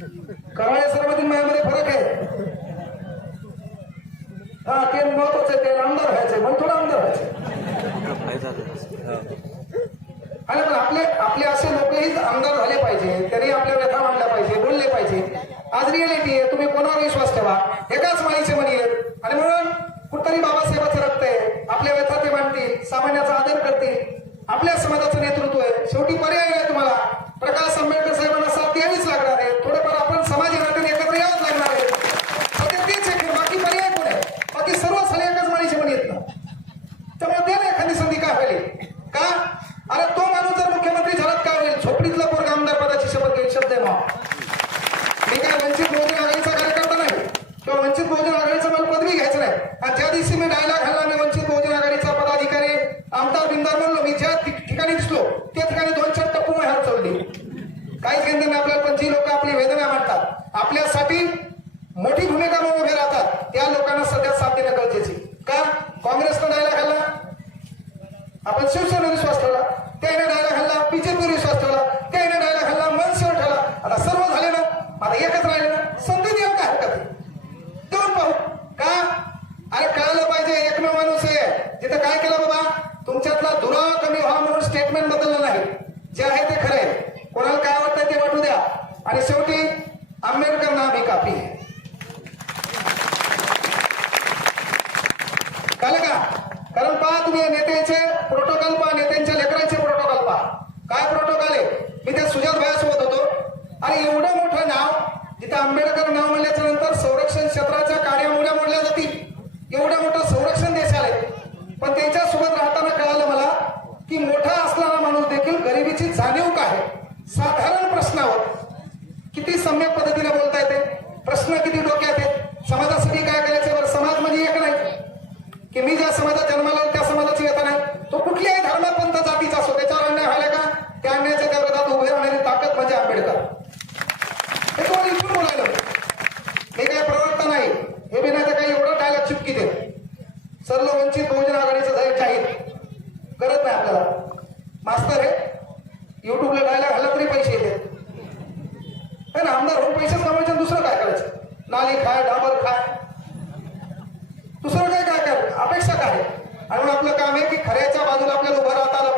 कराळे सर्वतील मायामध्ये फरक आहे. हा ते महत्वाचं आहे ते आमदार व्हायचंय पण थोडं आमदार व्हायचंय आणि पण आपले आपले असे लोकही आमदार झाले पाहिजे त्यांनी आपल्या व्यथा मांडल्या पाहिजे बोलले पाहिजे. आज रिअलिटी आहे तुम्ही कोणावर विश्वास ठेवा? एकाच माईचे मनी आहेत आणि म्हणून कुठतरी बाबासाहेबाचं रक्त आहे. आपल्या व्यथा ते मांडतील सामान्याचा आदर करतील. आपल्या समाजाचं नेतृत्व आहे. शेवटी पर्याय आहे तुम्हाला प्रकाश आंबेडकर साहेबांना साथ द्यावीच लागणार आहे थोडंफार आपण समाज नात्याने एकत्र यावंच लागणार आहे सध्या तेच आहे की बाकी पर्याय कोण आहे बाकी सर्व साले एकाच माळीचे मनी आहेत ना त्यामुळे द्या ना एखादी संधी काय होईल का अरे तो माणूस जर मुख्यमंत्री झाला काय होईल झोपडीतला पोरगा आमदार पदाची शपथ घेईल शब्द आहे मग मी काय वंचित बहुजन आघाडीचा कार्यकर्ता नाही किंवा वंचित बहुजन आघाडीचा मला पदवी घ्यायचं नाही. आणि ज्या दिवशी मी डायलॉग घालला मी वंचित बहुजन आघाडीचा पदाधिकारी आमदार बिंदार म्हणलो मी ज्या ठिकाणी दिसलो त्या ठिकाणी दोन चार टप्पू मी हात चालली काहीच घेणं नाही आपल्याला पण जी लोक आपली वेदना मांडतात आपल्यासाठी मोठी भूमिका म्हणून उभे राहतात त्या लोकांना सध्या साथ देणं गरजेची का? काँग्रेसनं डायलॉग घालला आपण शिवसेनेवर विश्वास ठेवला. त्याने डायलॉग घालला बीजेपीवर विश्वास ठेवला. त्याने डायलॉग घालला मनसेवर ठेवला. आता सर्व झाले ना? आता एकच राहिले ना संधी देऊ काय हरकत आहे? देऊन पाहू का अरे कळायला एकमेव माणूस आहे. तिथं काय केलं बाबा? तुमच्यातला दुराव कमी व्हा म्हणून स्टेटमेंट बदललं नाही. जे आहे ते खरे कोणाला काय वाटतं ते वाटू द्या. आणि शेवटी आंबेडकर नाम ही काफी आहे. कळलं का? कारण पहा तुम्ही नेते नेत्याचे प्रोटोकॉल पहा नेत्यांच्या लेकरांचे प्रोटोकॉल पहा काय प्रोटोकॉल आहे मी त्या सुजात भायासोबत होतो आणि एवढं मोठं नाव जिथे आंबेडकर नाव म्हणल्याच्या नंतर संरक्षण क्षेत्राच्या काड्या मुड्या मोडल्या जातील एवढं मोठं संरक्षण देशाला. आले पण त्यांच्यासोबत राहताना कळालं मला की मोठा असणारा माणूस देखील गरिबीची जाणीव काय साधारण प्रश्नावर. किती सम्यक पद्धतीने बोलता येते? प्रश्न किती डोक्यात आहेत? समाजासाठी काय करायचं बरं? समाज म्हणजे एक नाही. की मी ज्या समाजात जन्माला त्या समाजाची व्यथा नाही. तो कुठल्याही धर्म पंथ जातीचा असो त्याच्यावर अन्याय व्हायला का त्या अन्यायाच्या त्या विरोधात उभे राहणारी ताकद म्हणजे आंबेडकर हे तुम्हाला इथून बोलायला हे काही प्रवक्ता नाही हे बी नाही तर काही एवढं डायलॉग चिपकी देत सर्व वंचित बहुजन आघाडीचं जाहीर जाहीर करत नाही आपल्याला. मास्तर आहे. युट्यूबला डायला घालला तरी पैसे येते है ना आमदार होऊन पैसेच कमायचे दुसरं काय करायचं? नाली खाय डाबर खाय दुसरं काय काय कर अपेक्षा काय आणि म्हणून आपलं काम आहे की खऱ्याच्या बाजूला आपल्याला उभं राहता आलं